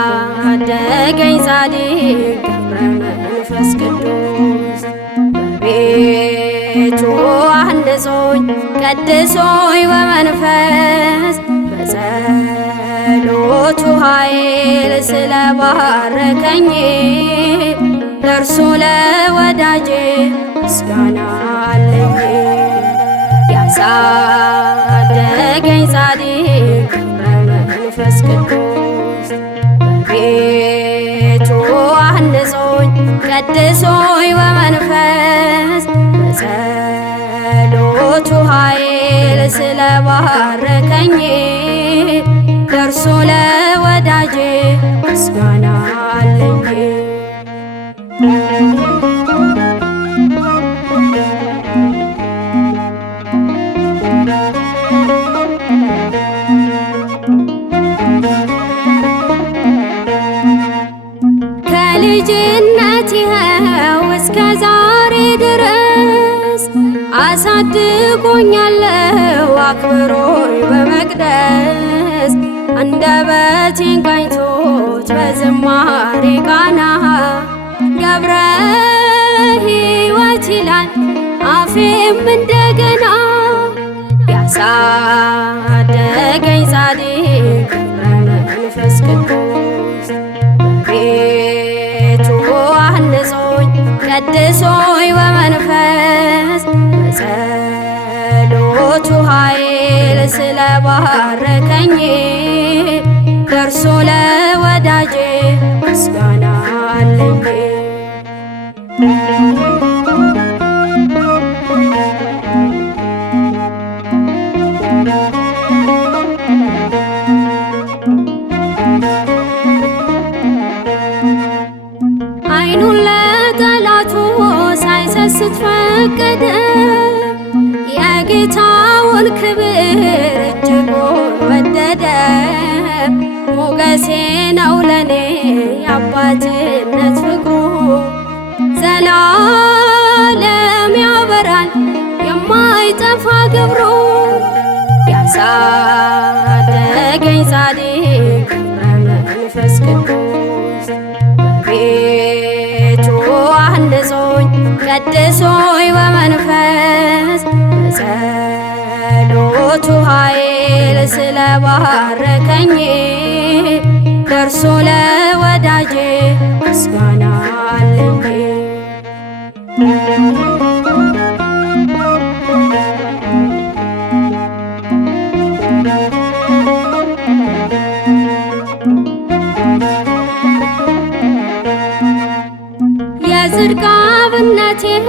ያሳደገኝ ጻድቅ ገብረ መንፈስ ቅዱስ በቤቱ አንጾኝ ቀድሶኝ በመንፈስ በጸሎቱ ኃይል ስለባረከኝ ለእርሱ ለወዳጄ ምስጋና አለኝ። ያሳደገኝ ጻድቅ ገብረ መንፈስ ቅዱስ በቤቱ አንጾኝ ቀድሶኝ በመንፈስ በጸሎቱ ኃይል ስለባረከኝ ለእርሱ ለወዳጄ ምስጋና አለኝ። ከልጅነት ይኸው እስከ ዛሬ ድረስ አሳድጎኛለው አክብሮኝ በመቅደስ አንደበቴን ቃኝቶት በዝማሬ ቃና ገብረ ሕይወት ይላል አፌም እንደገና። ያሳደገኝ ጻድቅ ገብረ መንፈስ ቅዱስ በቤቱ አንጾኝ ቀድሶኝ በመንፈስ በጸሎቱ ኃይል ስለባረከኝ ለእርሱ ለወዳጄ ምስጋና አለኝ። አይኑን ለጠላቱ ሳይሰስት ፈቀደ የጌታውን ክብር እጅጉን ወደደ። ሞገሴ ነው ለኔ የአባትነት ፍቅሩ ዘላለም ያበራል የማይጠፋ ግብሩ። ያሳደገኝ ጻድቅ ገብረ መንፈስ ቅዱስ በቤቱ አንጾኝ ቀድሶኝ በመንፈስ በጸሎቱ ኃይል ስለባረከኝ ለእርሱ ለወዳጄ ምስጋና አለኝ። የጽድቅ አብነቴን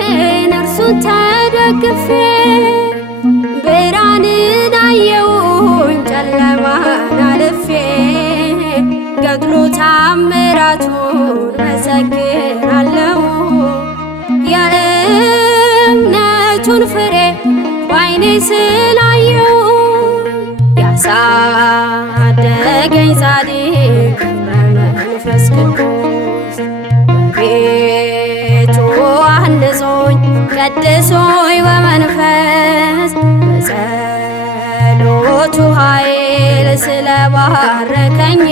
እርሱን ተደግፌ ብርሃንን አየሁኝ ጨለማን አልፌ ገድሉ ታምራቱን መሰክራለሁ የእምነቱን ፍሬ ባይኔ ስላየው። ያሳደገኝ ጻድቅ ገብረ መንፈስ ቅዱስ በቤቱ አንጾኝ ቀድሶኝ በመንፈስ በጸሎቱ ኃይል ስለባረከኝ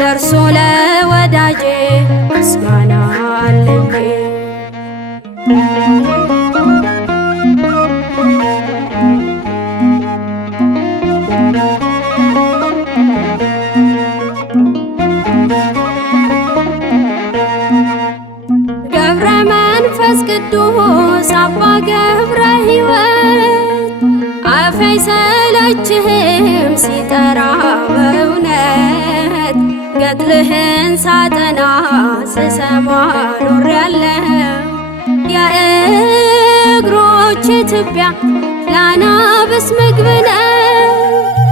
ለእርሱ ለወዳጄ ምስጋና አለኝ። ገብረ መንፈስ ቅዱስ አባ ገብረ ሕይወት አፌ አይሰለችህም ሲጠራ በእውነት ገድልህን ሳጠና ስሰማ ኖሬያለሁ የእግሩ ለወፎች ትቢያ ለአናብስ ምግብ ነው።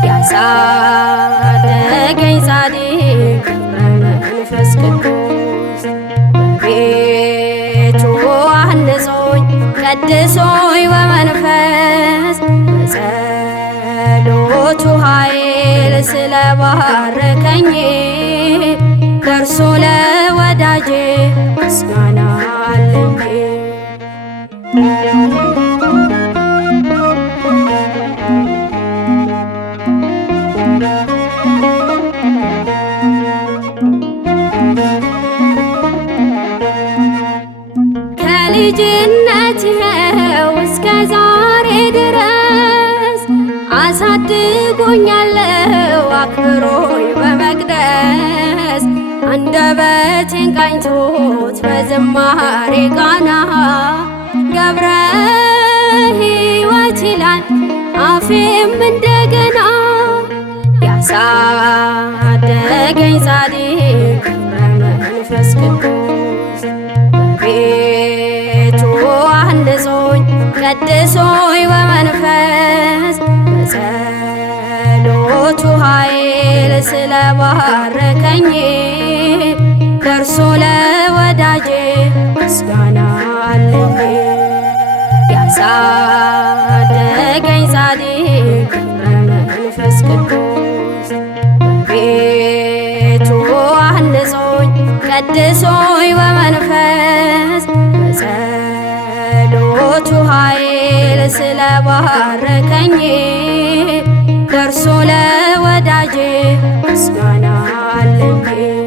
ያሳደገኝ ጻድቅ መንፈስ ቅዱስ በቤቱ አንጾኝ ቀድሶኝ በመንፈስ በጸሎቱ ኃይል ስለባረከኝ ደርሶ ለወዳጄ ምስጋና አለኝ። ከልጅነት ይኸው እስከ ዛሬ ድረስ አሳድጎኛለው አክብሮኝ በመቅደስ አንደበቴን ቃኝቶት በዝማሬ ቃና ገብረ ሕይወት ይላል አፌም እንደገና ያሳደገኝ ጻድቅ መንፈስ ቅዱስ በቤቱ አንጾኝ ቀድሶኝ በመንፈስ በጸሎቱ ኃይል ስለባረከኝ ደርሶ ለወዳጄ ምስጋና አለኝ። ያሳደገኝ ጻድቅ መንፈስ ቅዱስ በቤቱ አንጾኝ ቀድሶኝ በመንፈስ በጸሎቱ ኃይል ስለባረከኝ ደርሶ ለወዳጄ ምስጋና አለኝ።